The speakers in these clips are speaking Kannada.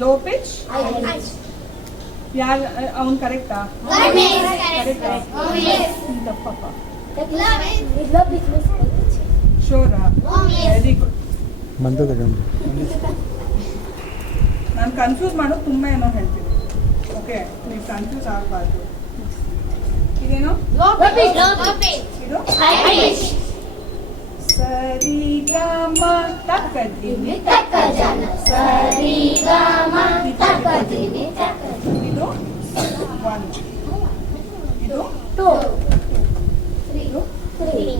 ಲೋ ಪಿಚ್ ಯಾರು ಅವನು ಕರೆಕ್ಟಾ ತಪ್ಪಪ್ಪ ಶೋರಾ ವೆರಿ ಗುಡ್ ನಾನು ಕನ್ಫ್ಯೂಸ್ ಮಾಡೋದು ತುಂಬ ಏನೋ ಹೇಳ್ತೀನಿ ಓಕೆ ನೀವು ಕನ್ಫ್ಯೂಸ್ ಆಗಬಾರ್ದು ಇದೇನು ಇದು ಸರಿ ಗ ಮ ತಕ್ಕ ದಿಮಿ ಸರಿ ಗ ಮ ತಕ್ಕ ದಿಮಿ ಇದು 1 ಇದು 2 ಇದು 3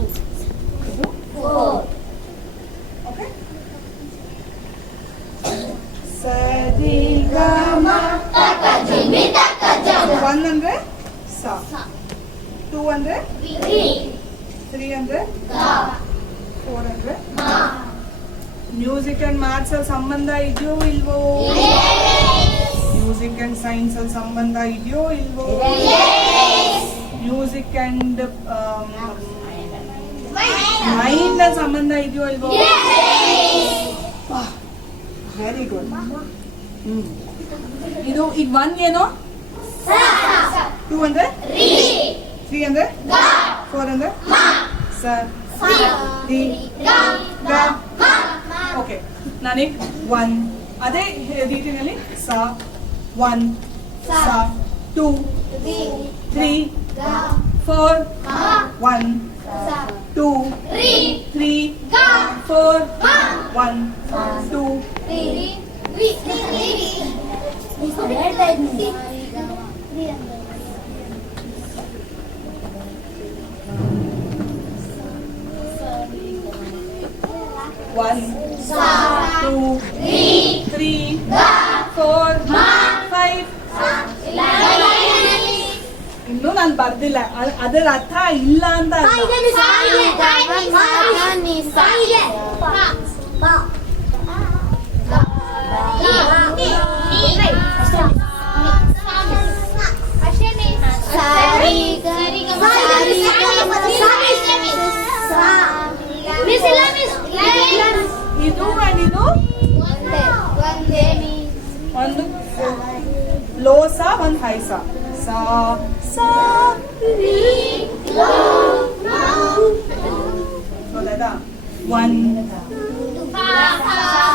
ಇದು 4 ಓಕೆ ಸರಿ ಗ ಮ ತಕ್ಕ ದಿಮಿ 1 ಅಂದ್ರೆ ಸ 2 ಅಂದ್ರೆ 3 ಅಂದ್ರೆ ಗ 4 ಅಂದ್ರೆ ಮ್ಯೂಸಿಕ್ ಅಂಡ್ ಮ್ಯಾಥ್ಸ್ ಅಲ್ಲಿ ಸಂಬಂಧ ಇದೆಯೋ ಇಲ್ವೋ ಮ್ಯೂಸಿಕ್ ಅಂಡ್ ಸೈನ್ಸ್ ಅಲ್ಲಿ ಸಂಬಂಧ ಇದೆಯೋ ಇಲ್ವೋ ಮ್ಯೂಸಿಕ್ ಅಂಡ್ ಮೈಂಡ್ ಅಲ್ಲಿ ಸಂಬಂಧ ಇದೆಯೋ ಇಲ್ವೋ ವೆರಿ ಗುಡ್ ಇದು ಈಗ 1 ಏನೋ 2 ಅಂದ್ರೆ 3 ಅಂದ್ರೆ 4 ಅಂದ್ರೆ ಸ ರಿ ಗ ಓಕೆ ನನಗೆ 1 ಅದೇ ರೀತಿಯಲ್ಲಿ ಸ 1 ಸ 2 3 4 1 2 3 4 1 2 1 2 3 4 5 ಇನ್ನು ನಾನು ಬರ್ದಿಲ್ಲ ಅದರ ಅರ್ಥ ಇಲ್ಲ ಅಂತ ಇದು ಇದು ಒಂದು ಲೋ ಸಾ ಒಂದು ಹೈ ಸಾ ಸಾ ಸಾ ಸೊ 1